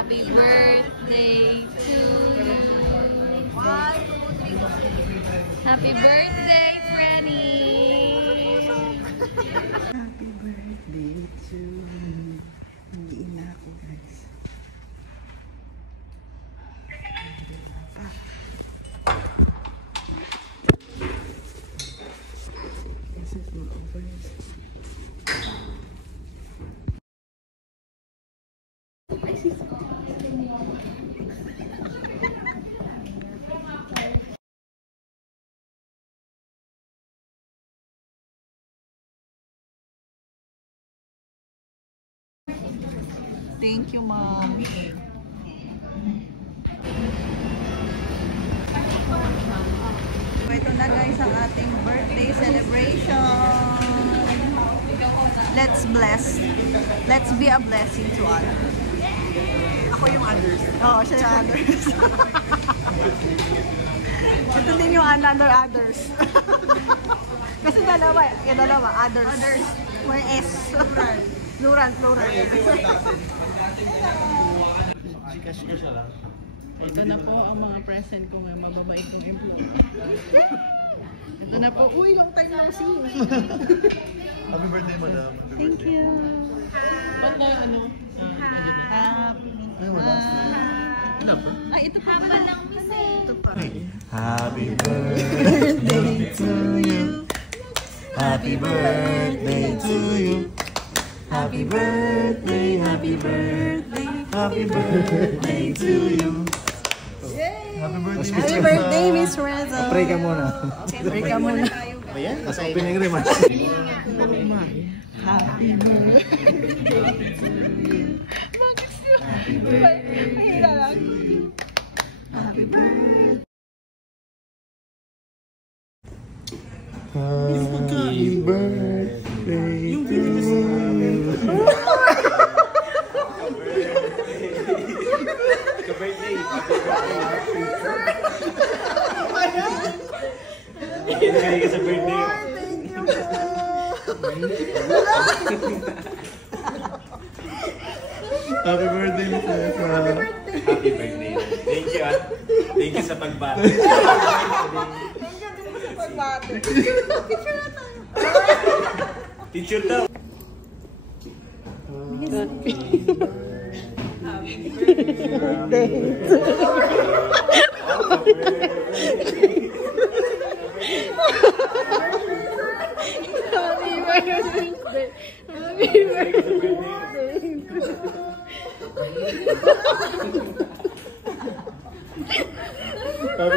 Happy birthday to you. 1, 2, 3. Happy birthday, Frenny. Happy birthday to you. Hindi na ako, guys. This is not over. Thank you, Mom. Ito na guys ang ating birthday celebration. Let's bless. Let's be a blessing to others. Ako yung others. Oo, siya yung others. Ito din yung another others. Kasi dalawa, yung dalawa, others. Others. May S. Plural. Ito na po ang mga present ko ngayon. Mababait kong employee. Ito na po. Uy, long time na kasi. Happy birthday, madam. Thank you. Ba't na ano? Ay, ito pa lang, miss. Ito pa. Happy birthday to you. Happy birthday to you. Happy birthday, happy birthday, happy birthday to you. Happy birthday, Miss Reza. Pray ka muna. Pray ka muna. Ayan, nasa opening remarks. Happy birthday to you. Happy birthday. Happy birthday. Happy birthday to you. Happy birthday, Miss Nessa. Happy birthday. Thank you, ah. Thank you sa pagbati. Teacher daw. Happy birthday. Happy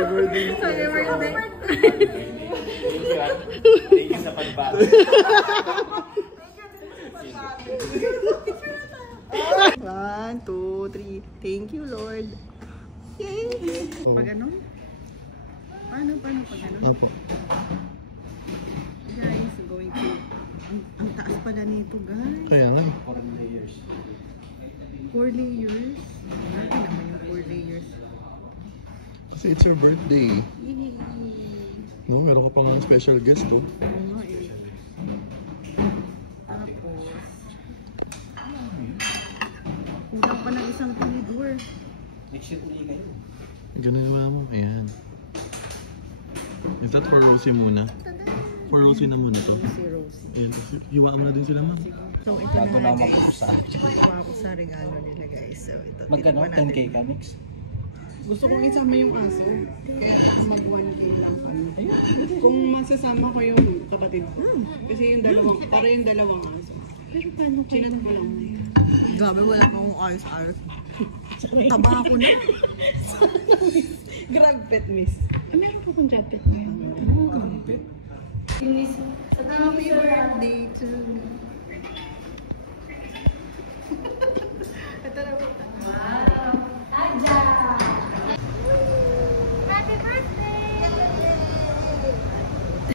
birthday. Thank you, ah. Thank you sa pagbati. One, two, three. Thank you, Lord. Yay! Pag ganun? Paano pag ganun? Opo. Guys, going to... Ang taas pala nito, guys. Kaya nga. 4 layers. 4 layers. Natin naman yung 4 layers. Kasi it's your birthday. Yay! No, meron ka pang special guest, oh. Oo nga eh. Tapos... Kulang pa ng isang tinidor. Next year uli kayo. Ganun naman mo. Ayan. Is that for Rosie muna? For Rosie na muna to. Si Rosie. Ayan. Hiwaan mo na din sila, ma'am. So ito na nga guys. Kuha ko sa regalo nila guys. So ito. Magkano? 10K ka, Mix? Gusto kong isama yung aso, kaya baka mag 1K lang kami. Kung masasama ko yung kapatid ko. Kasi yung dalawang, para yung dalawang aso. Pero paano kayo ko lang na yun? Gabi, wala pa akong ayos-ayos. Taba ako na. Grab pet, miss. Meron ko kong jacket na yun. Kapit? Happy birthday to me.